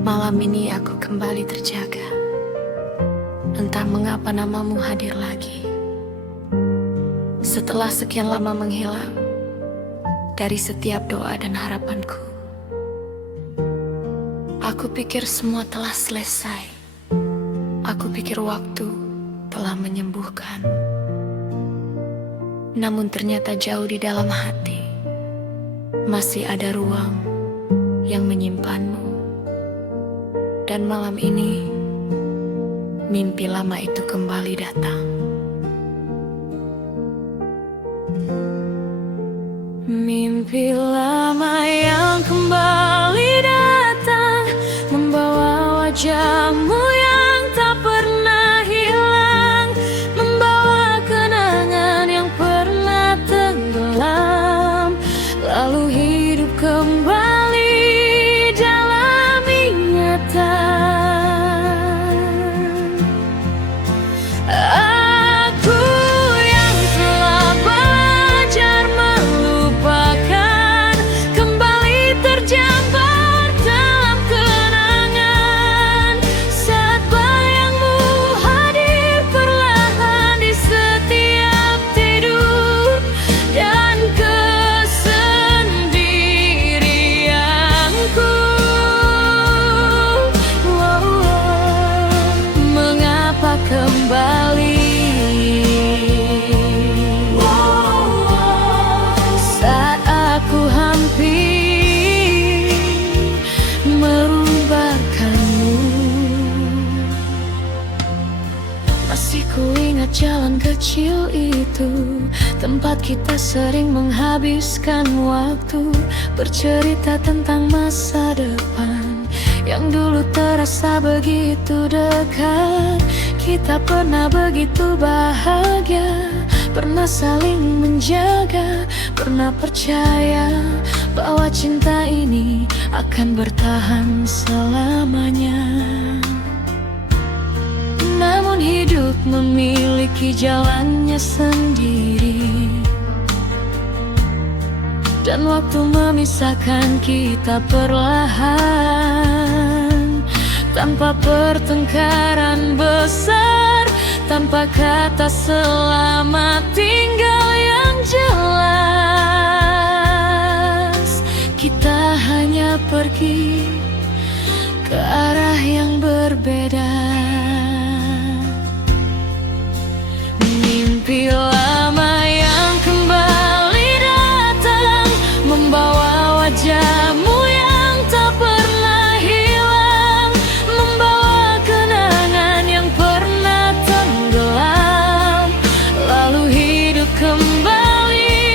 Malam ini aku kembali terjaga. Entah mengapa namamu hadir lagi. Setelah sekian lama menghilang dari setiap doa dan harapanku. Aku pikir semua telah selesai. Aku pikir waktu telah menyembuhkan. Namun ternyata jauh di dalam hati masih ada ruang yang menyimpanmu. Dan malam ini mimpi lama itu kembali datang. Mimpi lama yang kembali datang, membawa wajahmu yang tak pernah hilang, membawa kenangan yang pernah tenggelam, lalu hidup kembali dalam ingatan. Aku yang telah belajar melupakan, kembali terjebak dalam kenangan, saat bayangmu hadir perlahan di setiap tidur dan kesendirianku. Mengapa kembali saat aku hampir melupakanmu? Masih ku ingat jalan kecil itu, tempat kita sering menghabiskan waktu, bercerita tentang masa depan yang dulu terasa begitu dekat. Kita pernah begitu bahagia, pernah saling menjaga, pernah percaya bahwa cinta ini akan bertahan selamanya. Namun hidup memiliki jalannya sendiri, dan waktu memisahkan kita perlahan, tanpa pertengkaran besar, tanpa kata selamat tinggal yang jelas. Kita hanya pergi ke arah yang berbeda. Mimpi lama yang kembali datang, membawa wajahmu yang tak pernah hilang, membawa kenangan yang pernah tenggelam, lalu hidup kembali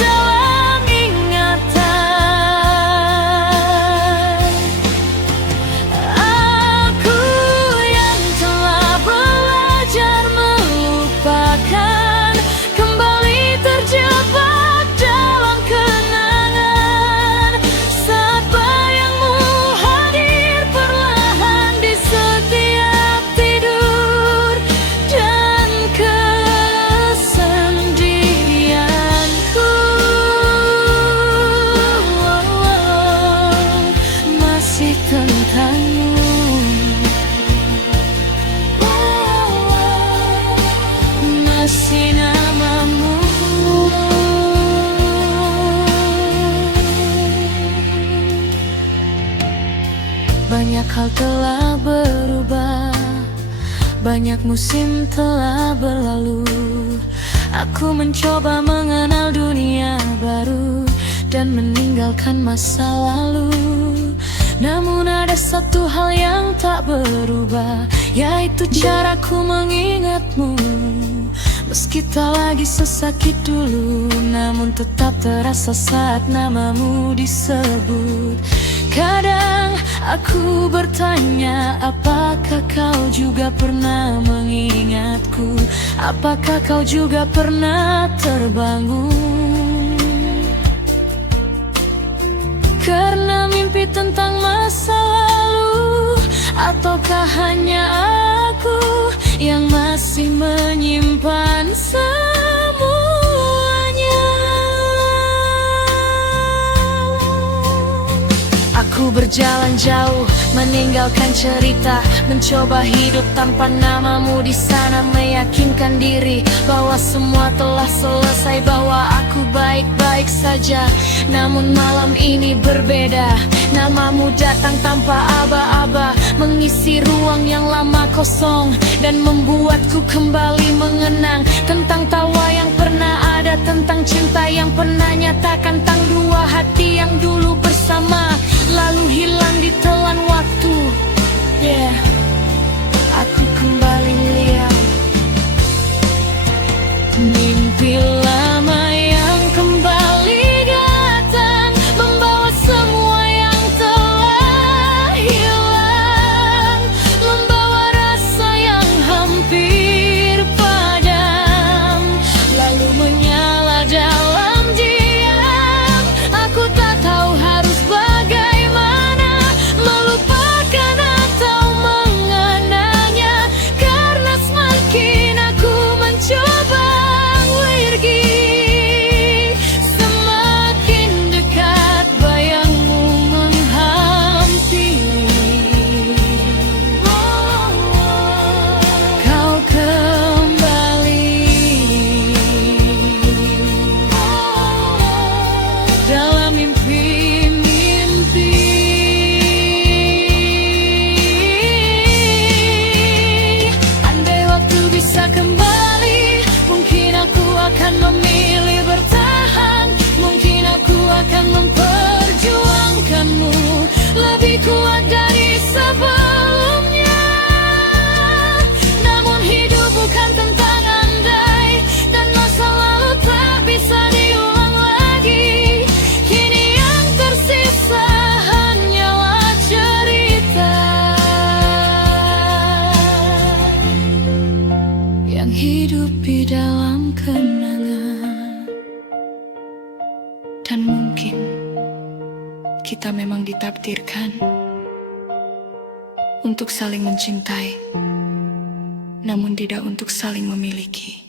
dalam ingatan. Aku yang telah belajar melupakan, kembali terjebak dalam kenangan, saat bayangmu hadir perlahan di setiap tidur dan kesendirianku. Masih tentangmu, masih namamu. Banyak hal telah berubah, banyak musim telah berlalu. Aku mencoba mengenal dunia baru dan meninggalkan masa lalu. Namun ada satu hal yang tak berubah, yaitu caraku mengingatmu. Meski tak lagi sesakit dulu, namun tetap terasa saat namamu disebut. Kadang aku bertanya, apakah kau juga pernah mengingatku? Apakah kau juga pernah terbangun karena mimpi tentang masa lalu? Ataukah hanya aku yang masih menyimpan semuanya? Ku berjalan jauh, meninggalkan cerita, mencoba hidup tanpa namamu di sana, meyakinkan diri bahwa semua telah selesai, bahwa aku baik-baik saja. Namun malam ini berbeda, namamu datang tanpa aba-aba, mengisi ruang yang lama kosong dan membuatku kembali mengenang tentang tawa yang pernah ada, tentang cinta yang pernah nyatakan, tentang dua hati yang dulu bersama lalu hilang ditelan waktu. Aku kembali lihat mimpi lama yang kembali datang, membawa semua yang telah hilang, membawa rasa yang hampir padam, lalu menyala dalam diam. Aku tak tahu harus bagaimana, melupakan atau mengenangnya, karena semakin aku mencoba pergi, semakin dekat bayangmu menghampiri. Kau kembali dalam mimpi-mimpi. Andai waktu bisa kembali, mungkin aku akan memilih bertahan, mungkin aku akan memperjuangkanmu lebih kuat dari sebelumnya. Namun hidup bukan tentang andai, dan masa lalu tak bisa diulang lagi. Kini yang tersisa hanyalah cerita yang hidup di dalam kenangan. Dan mungkin kita memang ditakdirkan untuk saling mencintai, namun tidak untuk saling memiliki.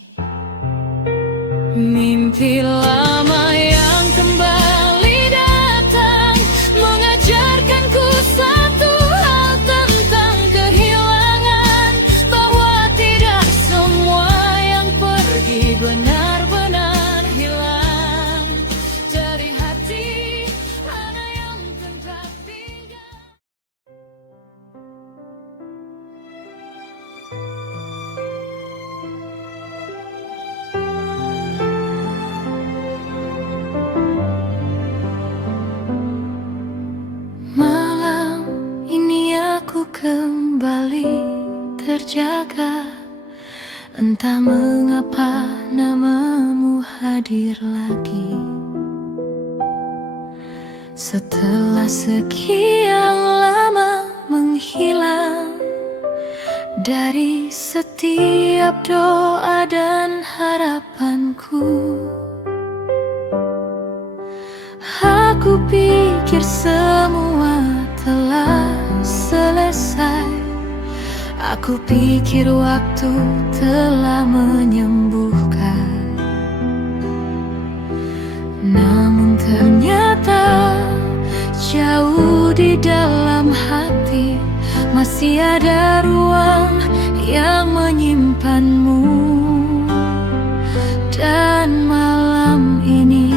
Mimpi lama yang kembali datang, mengajarkanku satu hal tentang kehilangan, bahwa tidak semua yang pergi benar-benar hilang dari hati, ada yang tetap tinggal. Malam ini aku kembali terjaga, entah mengapa namamu hadir lagi. Setelah sekian lama menghilang dari setiap doa dan harapanku, aku pikir semua telah selesai. Aku pikir waktu telah menyembuhkan, namun ternyata jauh di dalam hati masih ada ruang yang menyimpanmu. Dan malam ini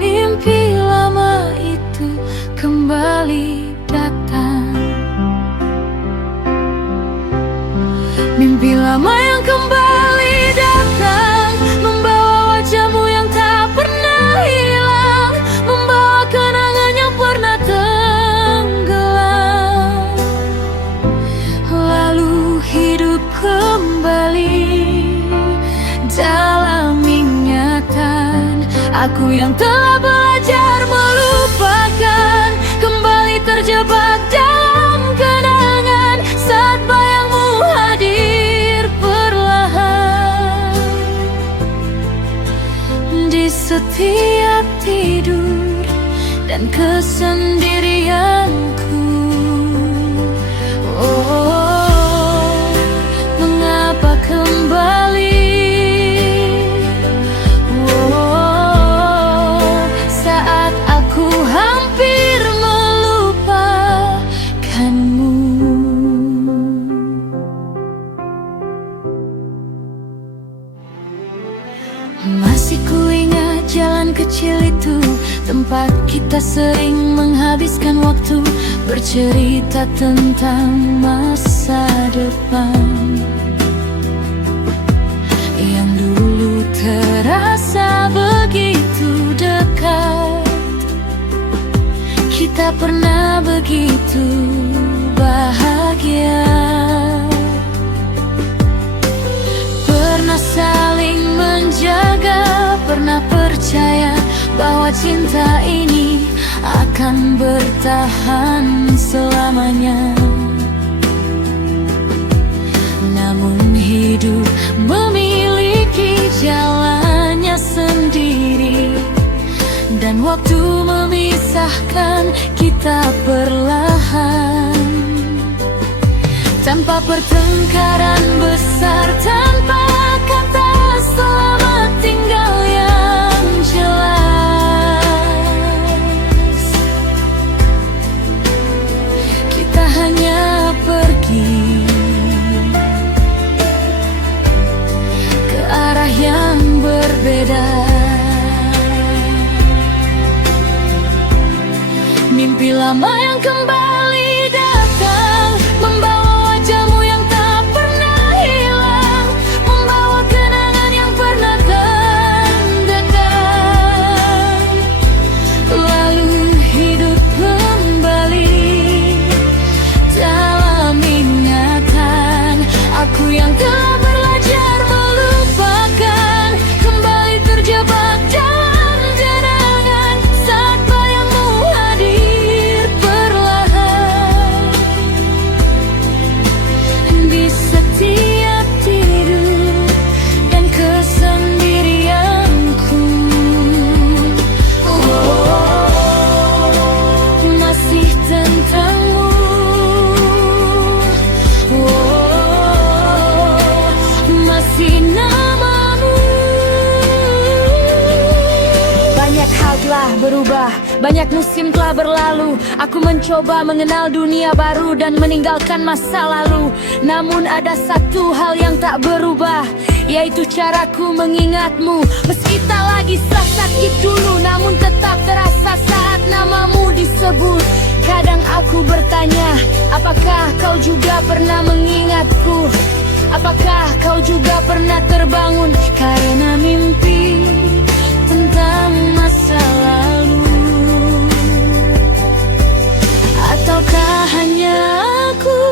mimpi lama itu kembali datang. Mimpi lama yang kembali datang, membawa wajahmu yang tak pernah hilang, membawa kenangan yang pernah tenggelam, lalu hidup kembali dalam ingatan. Aku yang telah belajar melupakan, kembali terjebak dalam kenangan saat bayangmu hadir perlahan di setiap tidur dan kesendirianku. Oh, mengapa kembali? Oh, saat aku hampir Kita sering menghabiskan waktu bercerita tentang masa depan yang dulu terasa begitu dekat. Kita pernah begitu bahagia, pernah saling menjaga, pernah percaya bahwa cinta ini akan bertahan selamanya. Namun hidup memiliki jalannya sendiri, dan waktu memisahkan kita perlahan. Tanpa pertengkaran besar, tanpa kata selamat tinggal yang jelas, kita hanya pergi ke arah yang berbeda. Mimpi lama yang kembali datang, membawa wajahmu yang tak pernah hilang, membawa kenangan yang pernah terdendam. Lalu hidup kembali dalam ingatan aku yang telah belajar melupakan, kembali terjebak dalam kenangan saat bayangmu hadir perlahan di setiap tidur dan kesendirianku. Masih tentangmu, masih namamu. Banyak hal telah berubah, banyak musim telah berlalu. Aku mencoba mengenal dunia baru dan meninggalkan masa lalu. Namun ada satu hal yang tak berubah, yaitu caraku mengingatmu. Meski tak lagi sakit dulu, namun tetap terasa saat namamu disebut. Kadang aku bertanya, apakah kau juga pernah mengingatku? Apakah kau juga pernah terbangun karena mimpi tentang masa lalu? Ataukah hanya aku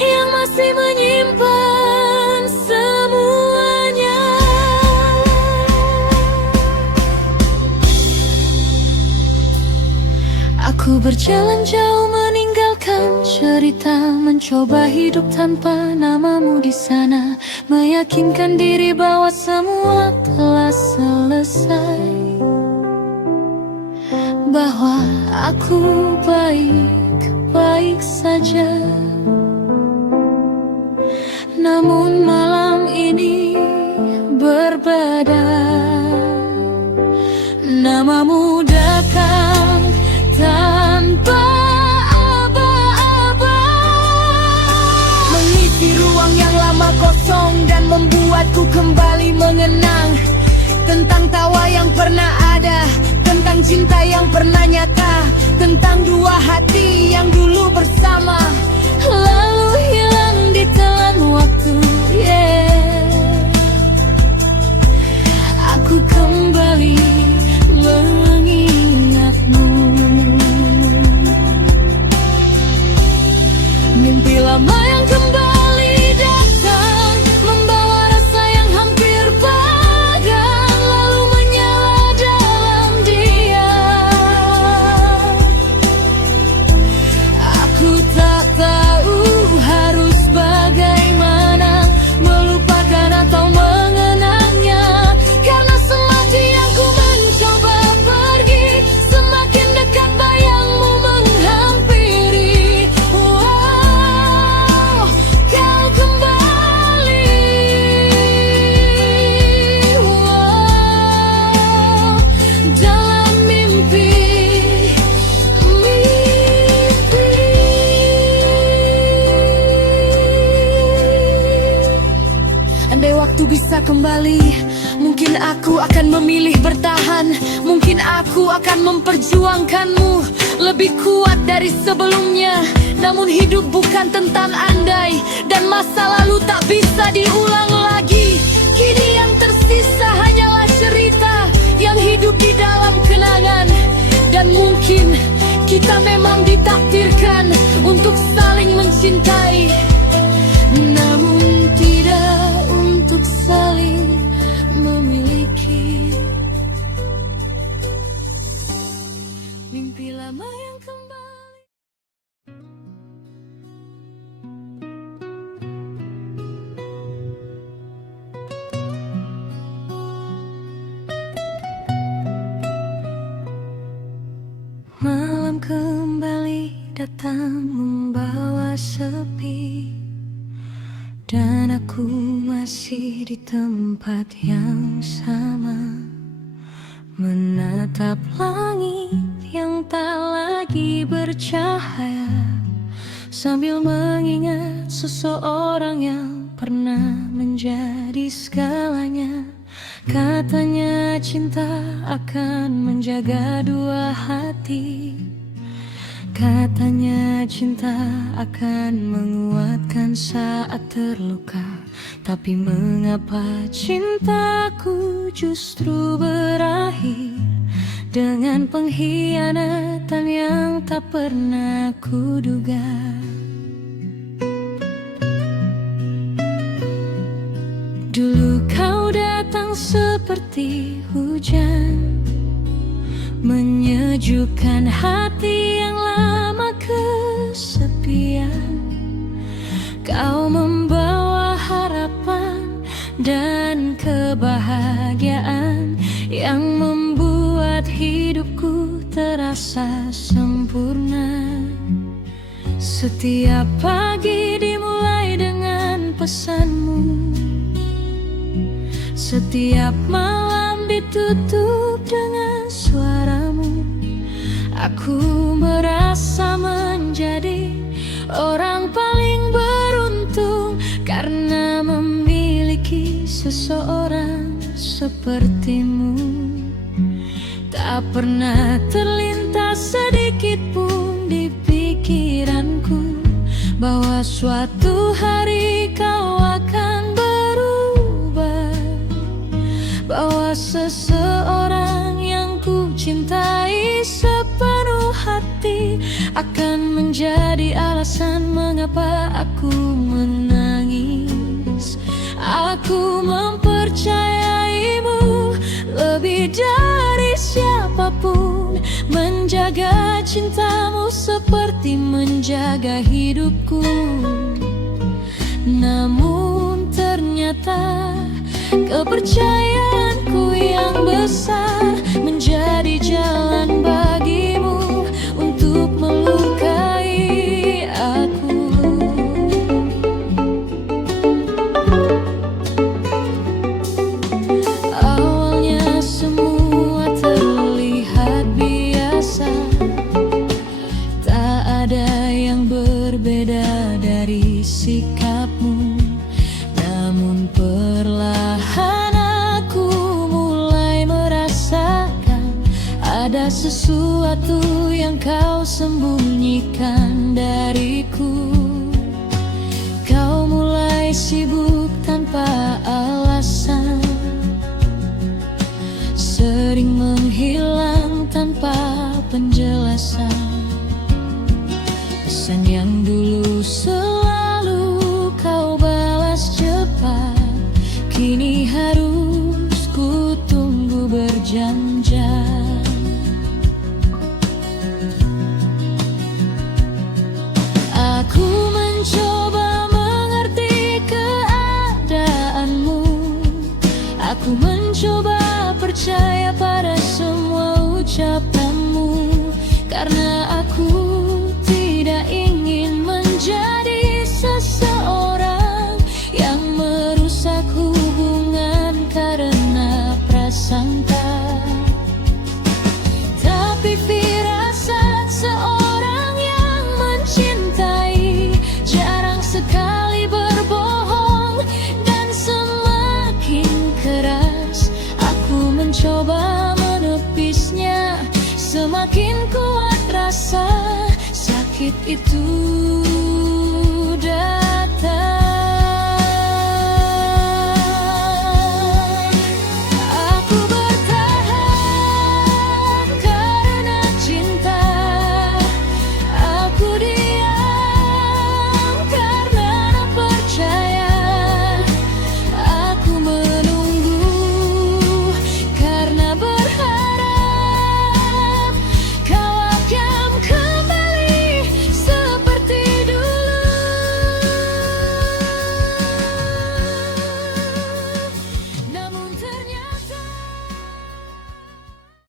yang masih menyimpan semuanya? Aku berjalan jauh meninggalkan cerita, mencoba hidup tanpa namamu di sana, meyakinkan diri bahwa semua telah selesai, bahwa aku baik-baik saja. Namun malam ini berbeda, namamu datang tanpa aba-aba, mengisi ruang yang lama kosong dan membuatku kembali mengenang tentang tawa yang pernah ada, tentang cinta yang pernah nyata, tentang dua hati yang dulu bersama, lalu hilang di telan waktu. Aku kembali mengingatmu. Mimpi lama yang kembali datang, membawa rasa yang hampir padam, lalu menyala dalam diam. Aku tak tahu harus bagaimana, melupakan atau mengenangnya, karena semakin aku mencoba pergi, semakin dekat bayangmu menghampiri. Wow, kau kembali. Wow, dalam mimpi. Andai waktu bisa kembali, mungkin Mungkin aku akan memilih bertahan, mungkin aku akan memperjuangkanmu lebih kuat dari sebelumnya. Namun hidup bukan tentang andai, dan masa lalu tak bisa diulang lagi. Kini yang tersisa hanyalah cerita yang hidup di dalam kenangan. Dan mungkin kita memang ditakdirkan untuk saling mencintai, namun tidak untuk saling memiliki. Mimpi lama yang kembali. Malam kembali datang membawa sepi, dan aku masih di tempat yang sama, menatap langit yang tak lagi bercahaya, sambil mengingat seseorang yang pernah menjadi segalanya. Katanya cinta akan menjaga dua hati, katanya cinta akan menguatkan saat terluka. Tapi mengapa cintaku justru berakhir dengan pengkhianatan yang tak pernah kuduga. Dulu kau datang seperti hujan, menyejukkan hati yang lama kesepian. Kau membawa harapan dan kebahagiaan yang membuat hidupku terasa sempurna. Setiap pagi dimulai dengan pesanmu, setiap malam ditutup dengan suaramu. Aku merasa menjadi orang paling beruntung karena memiliki seseorang sepertimu. Tak pernah terlintas sedikit pun di pikiranku bahwa suatu hari kau akan berubah, bahwa seseorang yang ku cintai sepenuh hati akan menjadi alasan mengapa aku menangis. Aku mempercayaimu lebih dari siapapun, menjaga cintamu seperti menjaga hidupku. Namun ternyata kepercayaanku yang besar menjadi jalan bagimu untuk melukai aku. Awalnya semua terlihat biasa, tak ada yang berbeda dari sikapmu. Namun perlahan aku mulai merasakan ada sesuatu yang kau sembunyikan dariku. Kau mulai sibuk tanpa alasan, sering menghilang tanpa penjelasan. Pesan yang dulu selalu kau balas cepat, kini harus ku tunggu berjam-jam. Aku mencoba mengerti keadaanmu, aku mencoba percaya pada semua ucapanmu, karena aku tidak ingin menjadi seseorang yang merusak hubungan karena prasangka. Tapi firasat seorang yang mencintai jarang sekali berbohong, dan semakin keras sakit itu datang. Aku bertahan karena cinta. Aku diam karena percaya. Aku menunggu karena berharap kau akan kembali seperti dulu. Namun ternyata